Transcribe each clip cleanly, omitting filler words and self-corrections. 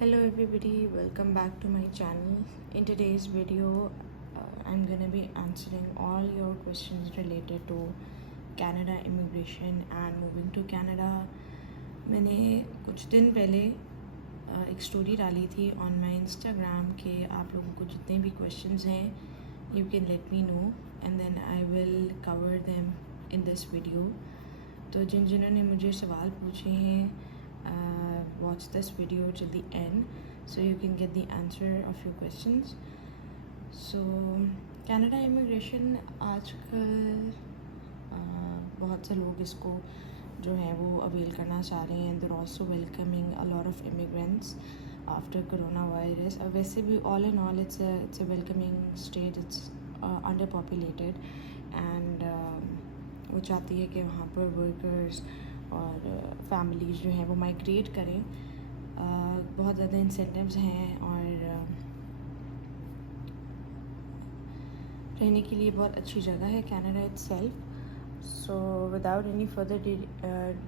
Hello everybody, welcome back to my channel. In today's video, I'm gonna be answering all your questions related to Canada immigration and moving to Canada. मैंने कुछ दिन पहले एक story डाली थी on my Instagram के आप लोगों को जितने भी क्वेश्चंस हैं you can let me know and then I will cover them in this video. तो जिन्होंने मुझे सवाल पूछे हैं watch this video till the end so you can get the answer of your questions. So Canada immigration आजकल बहुत से लोग इसको जो है वो अवेल करना चाह रहे हैं. they're also welcoming a lot of immigrants after coronavirus. वैसे भी all in all it's a welcoming state. It's underpopulated and वो चाहती है कि वहाँ पर workers और फैमिलीज़ जो हैं वो माइग्रेट करें. बहुत ज़्यादा इंसेंटिव्स हैं और रहने के लिए बहुत अच्छी जगह है Canada itself. So without any further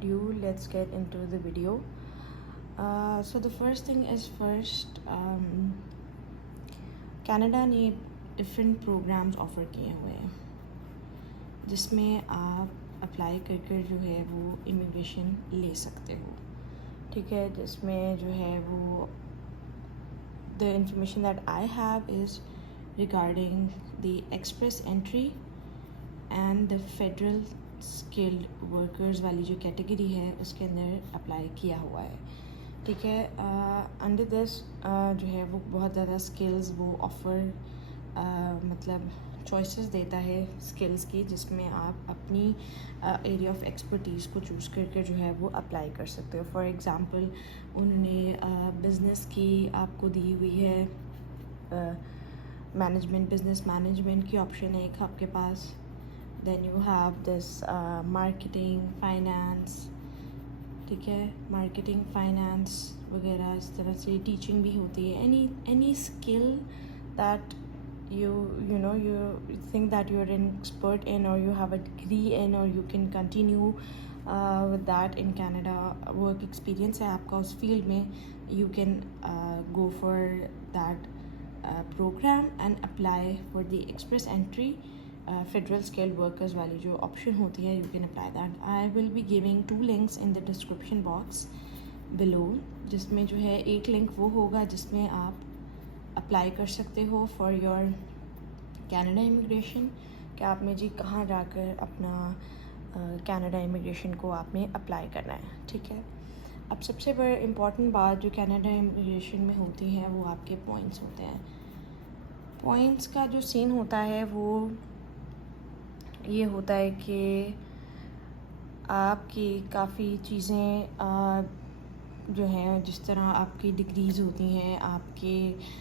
due let's get into the video. So the first thing is first, Canada ने डिफरेंट प्रोग्राम्स ऑफ़र किए हुए हैं जिसमें आप अप्लाई कर जो है वो इमिग्रेशन ले सकते हो. ठीक है, जिसमें जो है वो the information that I have is regarding the express entry and the federal skilled workers वाली जो कैटेगरी है उसके अंदर अप्लाई किया हुआ है. ठीक है, अंडर दिस जो है वो बहुत ज़्यादा स्किल्स वो ऑफ़र मतलब चॉइसेस देता है स्किल्स की, जिसमें आप अपनी एरिया ऑफ एक्सपर्टीज़ को चूज़ करके जो है वो अप्लाई कर सकते हो. फॉर एग्ज़ाम्पल उन्होंने बिज़नेस की आपको दी हुई है, मैनेजमेंट, बिज़नेस मैनेजमेंट की ऑप्शन है एक आपके पास. Then you have this marketing, finance. ठीक है, मार्केटिंग, फाइनेंस वगैरह इस तरह से टीचिंग भी होती है. Any skill that you think that you're an expert in or you have a degree in or you can continue with that in Canada. work experience है आपका उस field में, you can go for that program and apply for the express entry federal skilled workers वाली जो option होती है. you can apply that. I will be giving 2 links in the description box below, जिसमें जो है एक link वो होगा जिसमें आप अप्लाई कर सकते हो फॉर योर कनाडा इमिग्रेशन कि आपने जी कहाँ जाकर अपना कनाडा इमिग्रेशन को आपने अप्लाई करना है. ठीक है, अब सबसे बड़ा इम्पॉर्टेंट बात जो कनाडा इमिग्रेशन में होती है वो आपके पॉइंट्स होते हैं. पॉइंट्स का जो सीन होता है वो ये होता है कि आपकी काफ़ी चीज़ें जो हैं, जिस तरह आपकी डिग्रीज़ होती हैं, आपके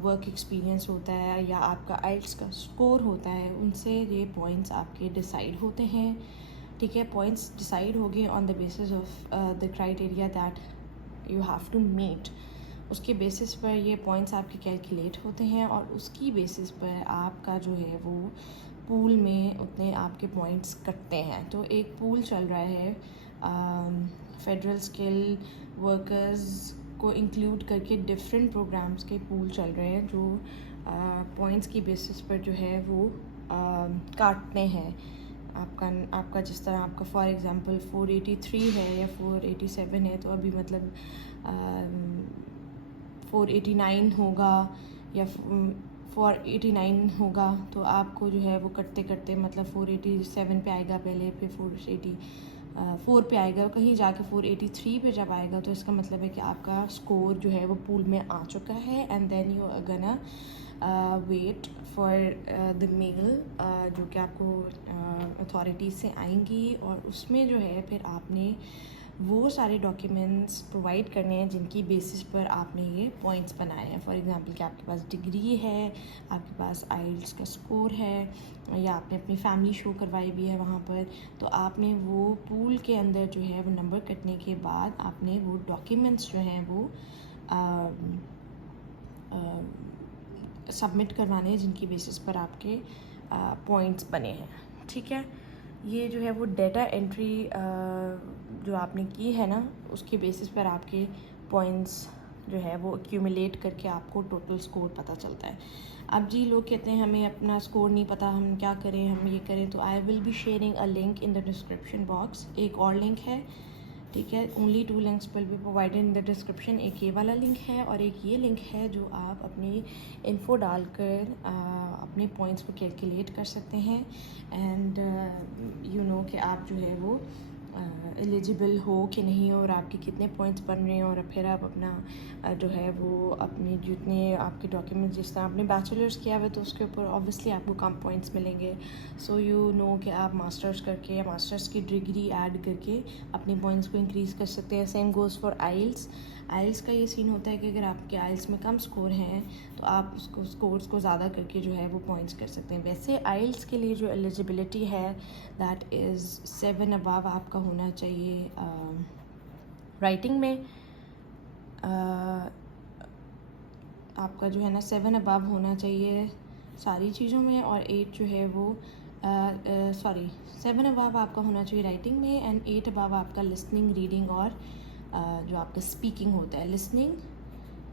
वर्क एक्सपीरियंस होता है या आपका आइल्स का स्कोर होता है, उनसे ये पॉइंट्स आपके डिसाइड होते हैं. ठीक है, पॉइंट्स डिसाइड होंगे on the basis of the criteria that you have to meet. उसके बेसिस पर ये पॉइंट्स आपके कैलकुलेट होते हैं और उसकी बेसिस पर आपका जो है वो पूल में उतने आपके पॉइंट्स कटते हैं. तो एक पूल चल रहा है फेडरल स्किल वर्कर्स को इंक्लूड करके डिफरेंट प्रोग्राम्स के पूल चल रहे हैं जो पॉइंट्स की बेसिस पर जो है वो काटते हैं. आपका जिस तरह आपका फॉर एग्ज़ाम्पल 483 है या 487 है तो अभी मतलब 489 होगा या 489 होगा तो आपको जो है वो कटते कटते मतलब 487 पे आएगा पहले, फिर 484 पे आएगा, कहीं जाके 483 पे जब आएगा तो इसका मतलब है कि आपका स्कोर जो है वो पूल में आ चुका है. And then you are gonna wait for the mail जो कि आपको अथॉरिटीज़ से आएंगी और उसमें जो है फिर आपने वो सारे डॉक्यूमेंट्स प्रोवाइड करने हैं जिनकी बेसिस पर आपने ये पॉइंट्स बनाए हैं. फॉर एग्ज़ाम्पल कि आपके पास डिग्री है, आपके पास आइल्स का स्कोर है या आपने अपनी फैमिली शो करवाई भी है वहाँ पर, तो आपने वो पूल के अंदर जो है वो नंबर कटने के बाद आपने वो डॉक्यूमेंट्स जो हैं वो सबमिट करवाने हैं जिनकी बेसिस पर आपके पॉइंट्स बने हैं. ठीक है, ये जो है वो डेटा एंट्री जो आपने की है ना उसके बेसिस पर आपके पॉइंट्स जो है वो एक्यूमुलेट करके आपको टोटल स्कोर पता चलता है। अब जी लोग कहते हैं हमें अपना स्कोर नहीं पता, हम क्या करें, हम ये करें, तो I will be sharing a link in the description box. एक और लिंक है, ठीक है, only 2 links will be provided in the description. एक ये वाला लिंक है और एक ये लिंक है जो आप अपनी इन्फो डालकर अपने पॉइंट्स को कैलकुलेट कर सकते हैं एंड यू नो कि आप जो है वो एलिजिबल हो कि नहीं हो और आपके कितने पॉइंट्स बन रहे हैं, और फिर आप अपना जो है वो अपने जितने आपके डॉक्यूमेंट्स, जिस तरह आपने बैचलर्स किया हुआ तो उसके ऊपर ऑब्वियसली आपको कम पॉइंट्स मिलेंगे। सो यू नो कि आप मास्टर्स करके या मास्टर्स की डिग्री ऐड करके अपने पॉइंट्स को इंक्रीज़ कर सकते हैं। सेम गोज़ फॉर आइल्स। आइल्स का ये सीन होता है कि अगर आपके आइल्स में कम स्कोर हैं तो आप उसको स्कोर्स को ज़्यादा करके जो है वो पॉइंट्स कर सकते हैं। वैसे आइल्स के लिए जो एलिजिबिलिटी है दैट इज़ 7 अबव आपका होना चाहिए राइटिंग में। आपका जो है ना 7 अबव होना चाहिए सारी चीज़ों में, और 8 जो है वो 7 अबव आपका होना चाहिए राइटिंग में एंड 8 अबव आपका लिसनिंग, रीडिंग और जो आपका स्पीकिंग होता है। लिसनिंग,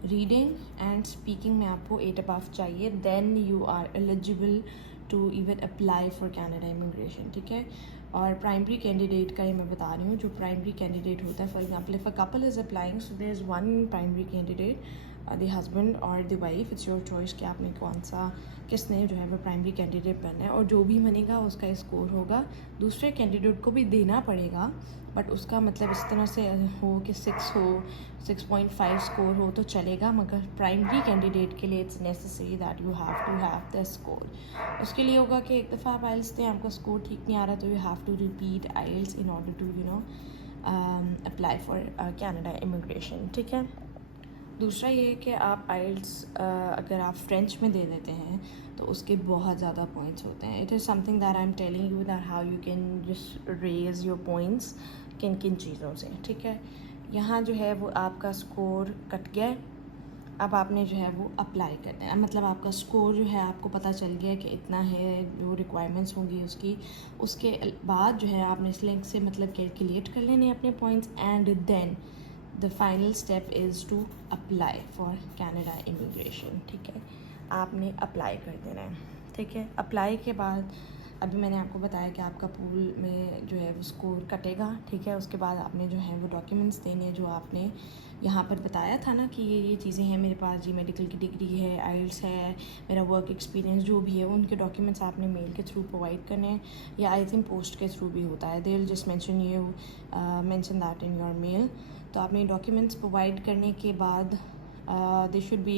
रीडिंग एंड स्पीकिंग में आपको 8 अबव चाहिए, then you are eligible to even apply for Canada immigration, ठीक है। और प्राइमरी कैंडिडेट का ये मैं बता रही हूँ, जो प्राइमरी कैंडिडेट होता है, for example if a couple is applying, so there is one primary candidate, the husband और the wife, it's your choice कि आपने कौन सा, किसने जो है वो प्राइमरी कैंडिडेट बनना है, और जो भी बनेगा उसका स्कोर होगा। दूसरे कैंडिडेट को भी देना पड़ेगा, बट उसका मतलब इस तरह से हो कि 6 हो, 6.5 स्कोर हो तो चलेगा, मगर प्राइमरी कैंडिडेट के लिए it's necessary that you have to have the score. उसके लिए होगा कि एक दफ़ा आप आइल्स दें, आपका स्कोर ठीक नहीं आ रहा तो you have to repeat IELTS in order to you know apply for Canada immigration, ठीक है। दूसरा ये है कि आप आइल्स अगर आप फ्रेंच में दे देते हैं तो उसके बहुत ज़्यादा पॉइंट्स होते हैं। It is something that I am telling you that how you can just raise your points किन किन चीज़ों से, ठीक है। यहाँ जो है वो आपका स्कोर कट गया है, अब आपने जो है वो अप्लाई करना है, मतलब आपका स्कोर जो है आपको पता चल गया कि इतना है, जो रिक्वायरमेंट्स होंगी उसकी, उसके बाद जो है आपने इस लिंक से मतलब कैलकुलेट कर लेने अपने points and then the final step is to apply for Canada immigration, ठीक है। आपने अप्लाई कर देना है, ठीक है। अप्लाई के बाद अभी मैंने आपको बताया कि आपका पूल में जो है वो स्कोर कटेगा, ठीक है। उसके बाद आपने जो है वो डॉक्यूमेंट्स देने, जो आपने यहाँ पर बताया था ना कि ये चीज़ें हैं मेरे पास, जी मेडिकल की डिग्री है, आइल्स है, मेरा वर्क एक्सपीरियंस जो भी है, उनके डॉक्यूमेंट्स आपने मेल के थ्रू प्रोवाइड करने हैं, या आई थिंक पोस्ट के थ्रू भी होता है, they will just mention that in your mail. तो आपने डॉक्यूमेंट्स प्रोवाइड करने के बाद दे शुड बी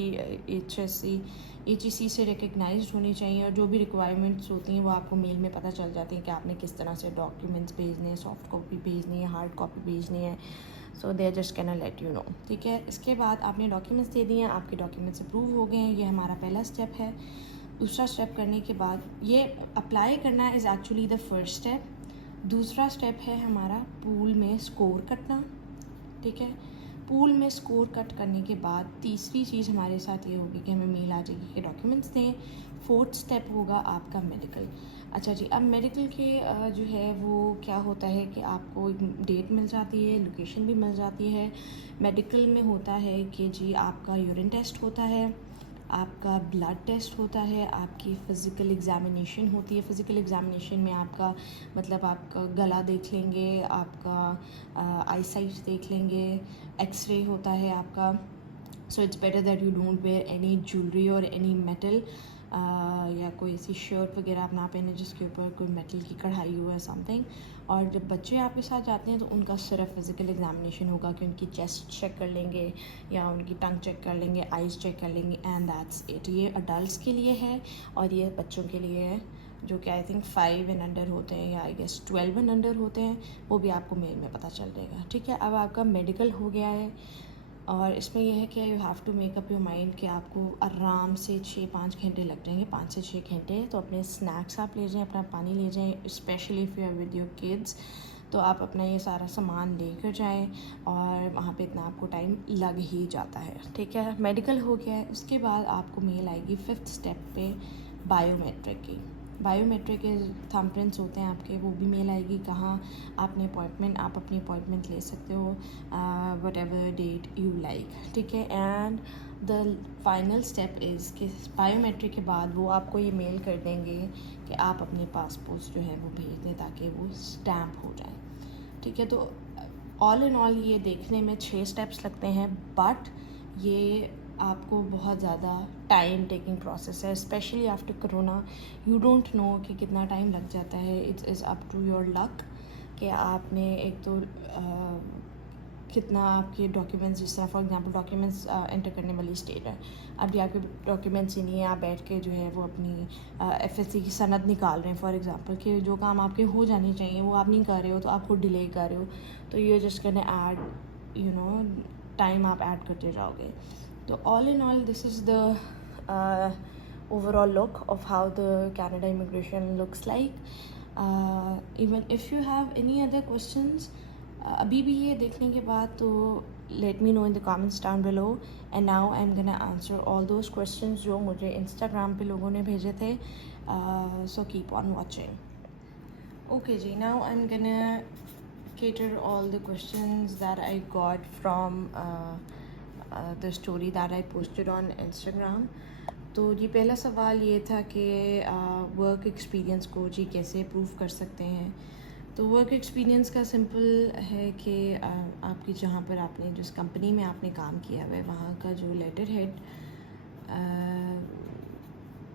HEC से रिकगनाइज्ड होनी चाहिए, और जो भी रिक्वायरमेंट्स होती हैं वो आपको मेल में पता चल जाती हैं कि आपने किस तरह से डॉक्यूमेंट्स भेजने हैं, सॉफ्ट कॉपी भेजनी है, हार्ड कॉपी भेजनी है। So they just can let you know, ठीक है। इसके बाद आपने डॉक्यूमेंट्स दे दिए हैं, आपके डॉक्यूमेंट्स अप्रूव हो गए हैं, ये हमारा पहला स्टेप है। दूसरा स्टेप करने के बाद ये अप्लाई करना is actually the first step. दूसरा स्टेप है हमारा पूल में स्कोर कटना, ठीक है। पूल में स्कोर कट करने के बाद तीसरी चीज़ हमारे साथ ये होगी कि हमें मेल आ जाएगी कि डॉक्यूमेंट्स दें। फोर्थ स्टेप होगा आपका मेडिकल। अच्छा जी, अब मेडिकल के जो है वो क्या होता है कि आपको एक डेट मिल जाती है, लोकेशन भी मिल जाती है। मेडिकल में होता है कि जी आपका यूरिन टेस्ट होता है, आपका ब्लड टेस्ट होता है, आपकी फ़िज़िकल एग्ज़ामिनेशन होती है। फ़िज़िकल एग्ज़ामिनेशन में आपका मतलब आपका गला देख लेंगे, आपका आईसाइट देख लेंगे, एक्सरे होता है आपका। So it's better that you don't wear any jewellery और एनी मेटल, या कोई ऐसी शर्ट वगैरह आप ना पहने जिसके ऊपर कोई मेटल की कढ़ाई हो या समथिंग। और जब बच्चे आपके साथ जाते हैं तो उनका सिर्फ फिज़िकल एग्जामिनेशन होगा कि उनकी चेस्ट चेक कर लेंगे या उनकी टंग चेक कर लेंगे, आइज़ चेक कर लेंगे, एंड दैट्स इट। ये अडल्ट्स के लिए है और ये बच्चों के लिए है जो कि आई थिंक 5 एंड अंडर होते हैं, या आई गेस 12 एंड अंडर होते हैं। वो भी आपको मेल में पता चल जाएगा, ठीक है। अब आपका मेडिकल हो गया है, और इसमें यह है कि you have to make up your mind कि आपको आराम से 6-5 घंटे लग जाएंगे, 5 से 6 घंटे। तो अपने स्नैक्स आप ले जाएं, अपना पानी ले जाएं, specially if you are with your kids, तो आप अपना ये सारा सामान लेकर जाएं, और वहाँ पे इतना आपको टाइम लग ही जाता है, ठीक है। मेडिकल हो गया है, उसके बाद आपको मेल आएगी 5th स्टेप पे बायोमेट्रिक की। बायोमेट्रिक के थंबप्रिंट्स होते हैं आपके, वो भी मेल आएगी कहाँ आप अपनी अपॉइंटमेंट ले सकते हो whatever date you like, ठीक है। And the final step is कि बायोमेट्रिक के बाद वो आपको ये मेल कर देंगे कि आप अपने पासपोर्ट्स जो है वो भेज दें ताकि वो स्टैम्प हो जाए, ठीक है। तो ऑल इन ऑल ये देखने में 6 स्टेप्स लगते हैं, बट ये आपको बहुत ज़्यादा टाइम टेकिंग प्रोसेस है, specially after corona. You don't know कि कितना टाइम लग जाता है। It's is up to your luck कि आपने एक तो कितना आपके डॉक्यूमेंट्स, जिस तरह फॉर एग्जांपल डॉक्यूमेंट्स एंटर करने वाली स्टेट है, अभी आपके डॉक्यूमेंट्स ही नहीं है, आप बैठ के जो है वो अपनी FSC की सनद निकाल रहे हैं फॉर एग्जांपल, कि जो काम आपके हो जाने चाहिए वो आप नहीं कर रहे हो, तो आप खुद डिले कर रहे हो, तो ये just can add you know time आप ऐड करते जाओगे। तो all in all this is the overall look of how the Canada immigration looks like. Even if you have any other questions, अभी भी ये देखने के बाद, तो let me know in the comments down below. And now I'm gonna answer all those questions जो मुझे Instagram पे लोगों ने भेजे थे. So keep on watching. Okay ji, now I'm gonna cater all the questions that I got from the story that I posted on Instagram. तो जी पहला सवाल ये था कि वर्क एक्सपीरियंस को जी कैसे प्रूव कर सकते हैं। तो वर्क एक्सपीरियंस का सिंपल है कि आपकी जहाँ पर आपने जिस कंपनी में आपने काम किया हुआ है वहाँ का जो लेटर हेड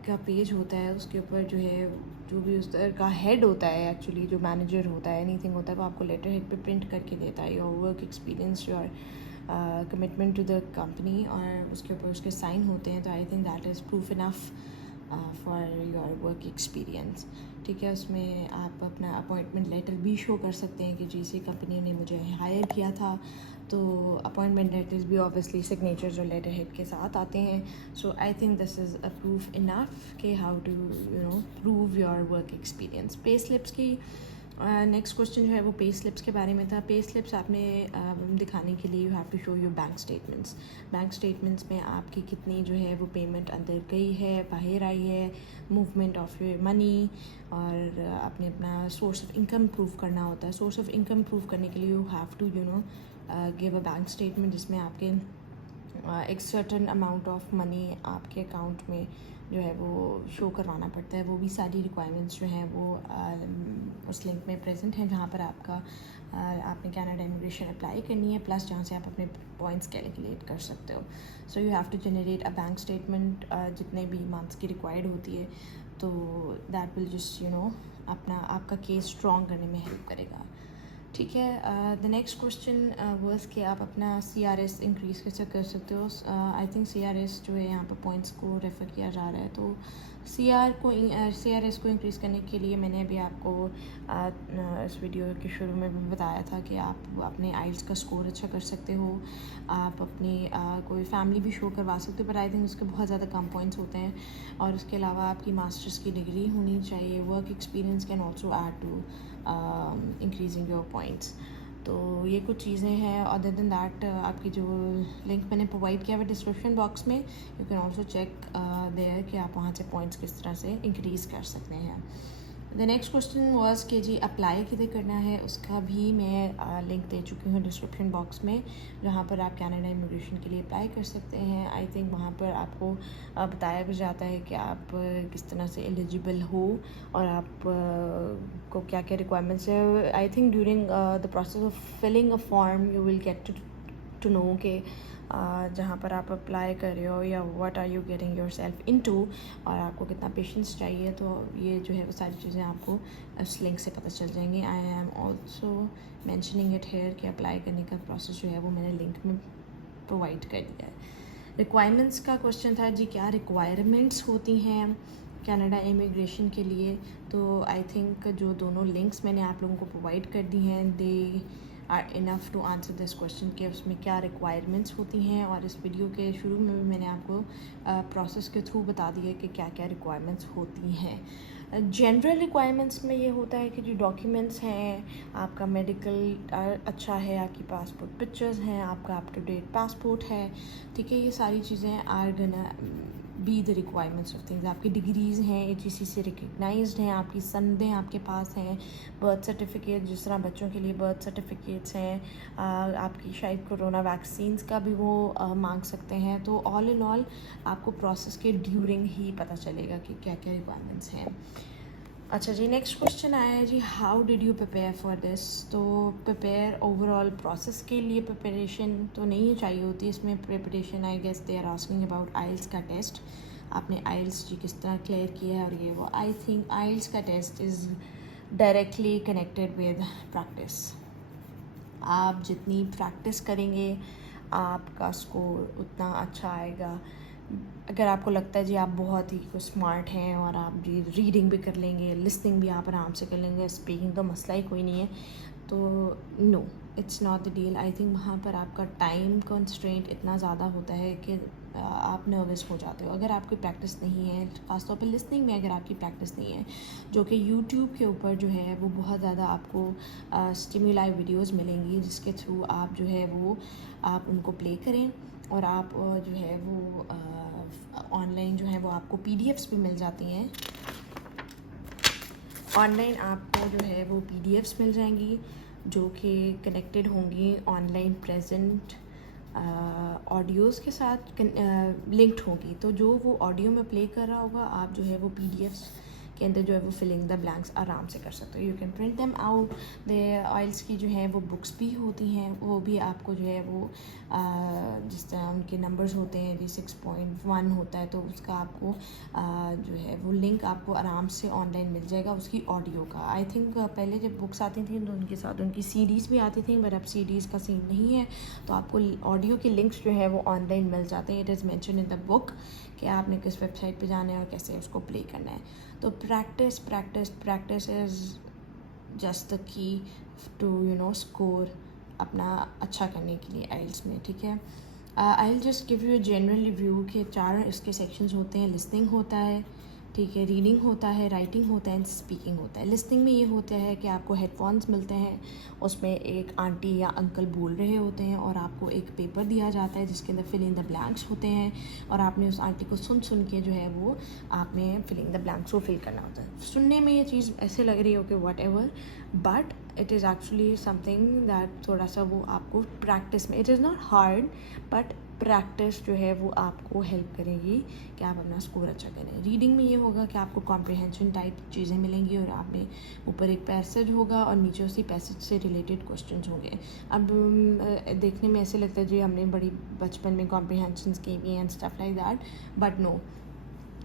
का पेज होता है, उसके ऊपर जो है जो भी उस तरह का हेड होता है, एक्चुअली जो मैनेजर होता है, एनीथिंग होता है, वो आपको लेटर हेड पे प्रिंट करके देता है your work experience, your commitment to the company, और उसके ऊपर उसके साइन होते हैं। तो I think that is proof enough for your work experience, ठीक है। उसमें आप अपना अपॉइंटमेंट लेटर भी शो कर सकते हैं कि जिस कंपनी ने मुझे हायर किया था, तो अपॉइंटमेंट लेटर्स भी ऑब्वियसली सिग्नेचर जो लेटर हेड के साथ आते हैं। So I think this is a proof enough कि how to prove your work experience. Pay slips की नेक्स्ट क्वेश्चन जो है वो पे स्लिप्स के बारे में था। पे स्लिप्स आपने दिखाने के लिए you have to show your bank statements. Bank statements में आपकी कितनी जो है वो पेमेंट अंदर गई है, बाहर आई है, मूवमेंट ऑफ योर मनी, और आपने अपना सोर्स ऑफ इनकम प्रूव करना होता है। सोर्स ऑफ इनकम प्रूव करने के लिए you have to give a bank statement जिसमें आपके एक सर्टन अमाउंट ऑफ मनी आपके अकाउंट में जो है वो शो करवाना पड़ता है। वो भी सारी रिक्वायरमेंट्स जो हैं वो उस लिंक में प्रेजेंट हैं जहाँ पर आपने कनाडा इमिग्रेशन अप्लाई करनी है, प्लस जहाँ से आप अपने पॉइंट्स कैलकुलेट कर सकते हो। So you have to generate a bank statement जितने भी मंथ्स की रिक्वायर्ड होती है, तो दैट विल जस्ट अपना आपका केस स्ट्रॉन्ग करने में हेल्प करेगा, ठीक है। द नेक्स्ट क्वेश्चन वर्स कि आप अपना CRS इंक्रीज़ कैसे कर सकते हो। आई थिंक CRS जो है यहाँ पर पॉइंट्स को रेफ़र किया जा रहा है, तो CRS को इंक्रीज़ करने के लिए मैंने अभी आपको इस वीडियो के शुरू में भी बताया था कि आप अपने आइल्स का स्कोर अच्छा कर सकते हो, आप अपनी कोई फैमिली भी शो करवा सकते हो, पर आई थिंक उसके बहुत ज़्यादा कम पॉइंट्स होते हैं। और उसके अलावा आपकी मास्टर्स की डिग्री होनी चाहिए। Work experience can also add to increasing your points. तो ये कुछ चीज़ें हैं। अदर देन दैट आपकी जो लिंक मैंने प्रोवाइड किया हुआ डिस्क्रिप्शन बॉक्स में, you can also check there कि आप वहाँ से पॉइंट्स किस तरह से इंक्रीज़ कर सकते हैं। द नेक्स्ट क्वेश्चन वाज कि जी अप्लाई किधर करना है, उसका भी मैं लिंक दे चुकी हूँ डिस्क्रिप्शन बॉक्स में, जहाँ पर आप कनाडा इमिग्रेशन के लिए अप्लाई कर सकते हैं। आई थिंक वहाँ पर आपको बताया भी जाता है कि आप किस तरह से एलिजिबल हो और आप को क्या क्या रिक्वायरमेंट्स है। I think during the process of filling a form you will get to know कि जहाँ पर आप अप्लाई कर रहे हो या what are you getting yourself into, और आपको कितना पेशेंस चाहिए। तो ये जो है वो सारी चीज़ें आपको उस लिंक से पता चल जाएंगी। I am also mentioning it here कि अप्लाई करने का प्रोसेस जो है वो मैंने लिंक में प्रोवाइड कर दिया है। रिक्वायरमेंट्स का क्वेश्चन था जी, क्या रिक्वायरमेंट्स होती हैं कनाडा इमिग्रेशन के लिए। तो आई थिंक जो दोनों लिंक्स मैंने आप लोगों को प्रोवाइड कर दी हैं, they are enough to answer this question कि उसमें क्या रिक्वायरमेंट्स होती हैं। और इस वीडियो के शुरू में भी मैंने आपको प्रोसेस के थ्रू बता दिया कि क्या क्या रिक्वायरमेंट्स होती हैं। जनरल रिक्वायरमेंट्स में ये होता है कि जो डॉक्यूमेंट्स हैं, आपका मेडिकल अच्छा है, आपकी पासपोर्ट पिक्चर्स हैं, आपका अप टू डेट पासपोर्ट है, ठीक है। ये सारी चीज़ें are gonna be the requirements of things. आपकी डिग्रीज़ हैं AGC से रिकग्नाइज्ड हैं, आपकी संदें आपके पास हैं, बर्थ सर्टिफिकेट, जिस तरह बच्चों के लिए बर्थ सर्टिफिकेट्स हैं, आपकी शायद कोरोना वैक्सीन्स का भी वो मांग सकते हैं। तो ऑल इन ऑल आपको प्रोसेस के ड्यूरिंग ही पता चलेगा कि क्या क्या रिक्वायरमेंट्स हैं। अच्छा जी, नेक्स्ट क्वेश्चन आया है जी, how did you prepare for this. तो प्रिपेयर ओवरऑल प्रोसेस के लिए प्रिपरेशन तो नहीं चाहिए होती, इसमें preparation I guess they are asking about IELTS का टेस्ट। आपने आइल्स जी किस तरह क्लियर किया है और ये वो। आई थिंक आइल्स का test is directly connected with practice. आप जितनी प्रैक्टिस करेंगे आपका स्कोर उतना अच्छा आएगा। अगर आपको लगता है जी आप बहुत ही स्मार्ट हैं और आप जी रीडिंग भी कर लेंगे, लिसनिंग भी आप आराम से कर लेंगे, स्पीकिंग का मसला ही कोई नहीं है, तो no, it's not the deal. I think वहाँ पर आपका टाइम कंस्ट्रेंट इतना ज़्यादा होता है कि आप नर्वस हो जाते हो। अगर आपकी प्रैक्टिस नहीं है, ख़ासतौर पर लिसनिंग में अगर आपकी प्रैक्टिस नहीं है, जो कि यूट्यूब के ऊपर जो है वो बहुत ज़्यादा आपको स्टिमुलाई वीडियोस मिलेंगी, जिसके थ्रू आप जो है वो आप उनको प्ले करें और आप जो है वो ऑनलाइन जो है वो आपको PDFs भी मिल जाती हैं। ऑनलाइन आपको जो है वो PDFs मिल जाएंगी जो कि कनेक्टेड होंगी ऑनलाइन प्रेजेंट ऑडियोज़ के साथ लिंक्ड होगी। तो जो वो ऑडियो में प्ले कर रहा होगा, आप जो है वो PDFs के अंदर जो है वो फिलिंग द ब्लैंक्स आराम से कर सकते हो। You can print them out. The IELTS की जो है वो बुक्स भी होती हैं, वो भी आपको जो है वो जिस तरह उनके नंबर्स होते हैं, जी 6.1 होता है, तो उसका आपको जो है वो लिंक आपको आराम से ऑनलाइन मिल जाएगा उसकी ऑडियो का। आई थिंक पहले जब बुक्स आती थी तो उनके साथ उनकी CDs भी आती थी, बट अब CDs का सीन नहीं है, तो आपको ऑडियो के लिंक्स जो है वो ऑनलाइन मिल जाते हैं। It is mention in the book कि आपने किस वेबसाइट पे जाना है और कैसे उसको प्ले करना है। तो practice practice practice is just the key to score अपना अच्छा करने के लिए आइल्स में, ठीक है। I will just give you a general review के 4 इसके सेक्शंस होते हैं। लिसनिंग होता है, ठीक है, रीडिंग होता है, राइटिंग होता है एंड स्पीकिंग होता है। लिसनिंग में ये होता है कि आपको हेडफोन्स मिलते हैं, उसमें एक आंटी या अंकल बोल रहे होते हैं और आपको एक पेपर दिया जाता है जिसके अंदर फिल इन द ब्लैंक्स होते हैं, और आपने उस आंटी को सुन सुन के जो है वो आपने फिल इन द ब्लैंक्स को फिल करना होता है। सुनने में ये चीज़ ऐसे लग रही हो कि what ever, but it is actually something that थोड़ा सा वो आपको प्रैक्टिस में, it is not hard but practice जो है वो आपको हेल्प करेगी कि आप अपना स्कोर अच्छा करें। रीडिंग में ये होगा कि आपको कॉम्प्रिहेंशन टाइप चीज़ें मिलेंगी और आप में ऊपर एक पैसेज होगा और नीचे उसी पैसेज से रिलेटेड क्वेश्चंस होंगे। अब देखने में ऐसे लगता है जी हमने बड़ी बचपन में कॉम्प्रिहेंशंस की हुई and stuff like that, but no,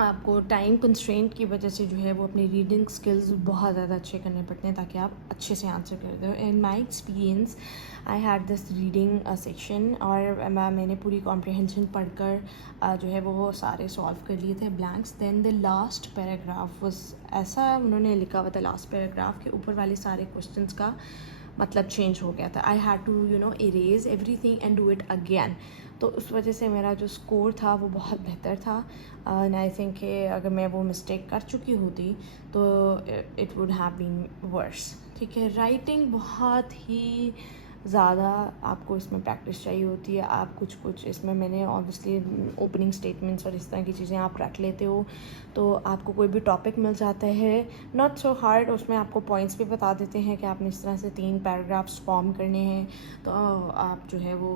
आपको टाइम कंस्ट्रेंट की वजह से जो है वो अपनी रीडिंग स्किल्स बहुत ज़्यादा अच्छे करने पड़ते हैं ताकि आप अच्छे से आंसर कर दो। In my experience I had this reading section और मैंने पूरी कॉम्प्रिहेंशन पढ़कर जो है वो सारे सॉल्व कर लिए थे blanks. Then the last paragraph was ऐसा उन्होंने लिखा हुआ था, लास्ट पैराग्राफ के ऊपर वाले सारे क्वेश्चंस का मतलब चेंज हो गया था। I had to erase everything and do it again. तो उस वजह से मेरा जो स्कोर था वो बहुत बेहतर था। एंड आई थिंक कि अगर मैं वो मिस्टेक कर चुकी होती तो it would have been worse, ठीक है। राइटिंग बहुत ही ज़्यादा आपको इसमें प्रैक्टिस चाहिए होती है। आप कुछ इसमें मैंने ऑब्वियसली ओपनिंग स्टेटमेंट्स और इस तरह की चीज़ें आप रख लेते हो, तो आपको कोई भी टॉपिक मिल जाता है नॉट सो हार्ड, उसमें आपको पॉइंट्स भी बता देते हैं कि आपने इस तरह से 3 पैराग्राफ्स फॉर्म करने हैं, तो आप जो है वो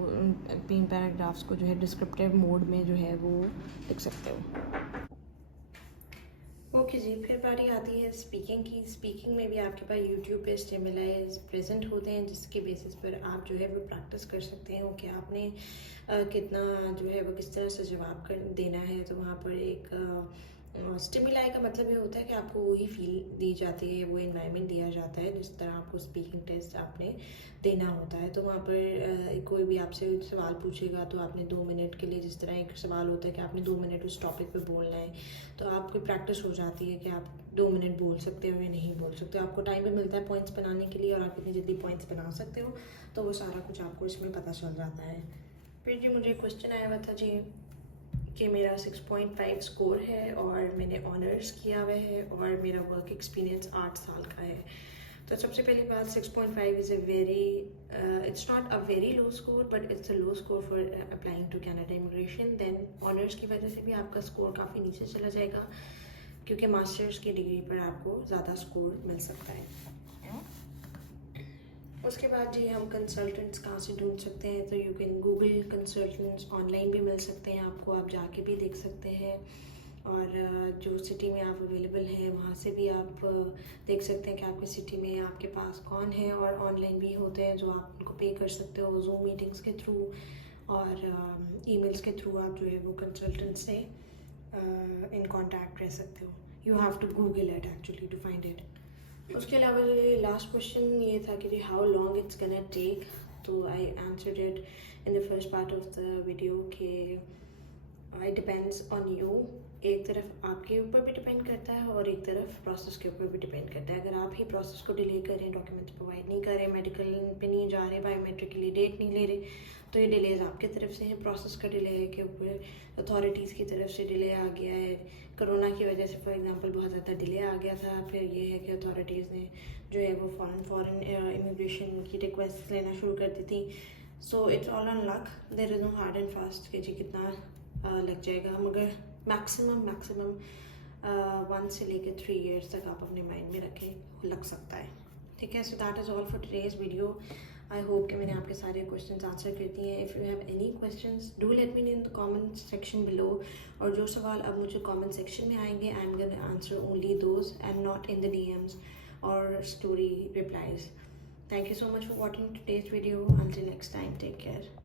3 पैराग्राफ्स को जो है डिस्क्रिप्टिव मोड में जो है वो लिख सकते हो। ओके जी, फिर बारी आती है स्पीकिंग की। स्पीकिंग में भी आपके पास यूट्यूब पे स्टिमुलाइज प्रेजेंट होते हैं जिसके बेसिस पर आप जो है वो प्रैक्टिस कर सकते हो कि आपने कितना जो है वो किस तरह से जवाब कर देना है। तो वहाँ पर एक स्टिमुलाई का मतलब ये होता है कि आपको वही फील दी जाती है, वो एनवायरनमेंट दिया जाता है जिस तरह आपको स्पीकिंग टेस्ट आपने देना होता है। तो वहाँ पर कोई भी आपसे सवाल पूछेगा तो आपने 2 मिनट के लिए, जिस तरह एक सवाल होता है कि आपने 2 मिनट उस टॉपिक पे बोलना है, तो आपकी प्रैक्टिस हो जाती है कि आप 2 मिनट बोल सकते हो या नहीं बोल सकते हो। आपको टाइम भी मिलता है पॉइंट्स बनाने के लिए और आप कितनी जल्दी पॉइंट्स बना सकते हो, तो वो सारा कुछ आपको इसमें पता चल जाता है। फिर जी मुझे क्वेश्चन आया हुआ था जी कि मेरा 6.5 स्कोर है और मैंने ऑनर्स किया हुआ है और मेरा वर्क एक्सपीरियंस 8 साल का है। तो सबसे पहली बात 6.5 is a very it's not a very low score but it's a low score for applying to Canada immigration. Then honours की वजह से भी आपका स्कोर काफ़ी नीचे चला जाएगा क्योंकि मास्टर्स की डिग्री पर आपको ज़्यादा स्कोर मिल सकता है। उसके बाद जी हम कंसल्टेंट्स कहाँ से ढूंढ सकते हैं, तो you can Google consultants, online भी मिल सकते हैं आपको, आप जाके भी देख सकते हैं। और जो सिटी में आप अवेलेबल हैं वहाँ से भी आप देख सकते हैं कि आपकी सिटी में आपके पास कौन है। और ऑनलाइन भी होते हैं जो आप उनको पे कर सकते हो जूम मीटिंग्स के थ्रू और ईमेल्स के थ्रू आप जो है वो कंसल्टेंट से इन कांटेक्ट रह सकते हो। You have to Google it actually to find it. उसके अलावा लास्ट क्वेश्चन ये था कि how long it's gonna take, तो I answered it in the first part of the video कि इट डिपेंड्स ऑन यू। एक तरफ आपके ऊपर भी डिपेंड करता है और एक तरफ प्रोसेस के ऊपर भी डिपेंड करता है। अगर आप ही प्रोसेस को डिले कर रहे हैं, डॉक्यूमेंट्स प्रोवाइड नहीं कर रहे, मेडिकल पे नहीं जा रहे, बायोमेट्रिक के लिए डेट नहीं ले रहे, तो ये डिलेज आपकी तरफ से हैं। प्रोसेस का डिले के ऊपर अथॉरिटीज़ की तरफ से डिले आ गया है। कोरोना की वजह से फॉर एग्जांपल बहुत ज़्यादा डिले आ गया था। फिर ये है कि अथॉरिटीज़ ने जो है वो फ़ॉरन इमिग्रेशन की रिक्वेस्ट लेना शुरू कर दी थी। So it's all on luck, there is no hard and fast कि जी कितना लग जाएगा, मगर मैक्सिमम 1 से लेकर 3 इयर्स तक आप अपने माइंड में रखें, लग सकता है। ठीक है, so that is all for today's video. I hope कि मैंने आपके सारे क्वेश्चंस आंसर कर दिए हैं। If you have any questions do let me no in the comment section below. और जो सवाल अब मुझे कमेंट सेक्शन में आएंगे, I am gonna answer only those and not in the DMs और story replies. Thank you so much for watching today's video. Until next time, take care.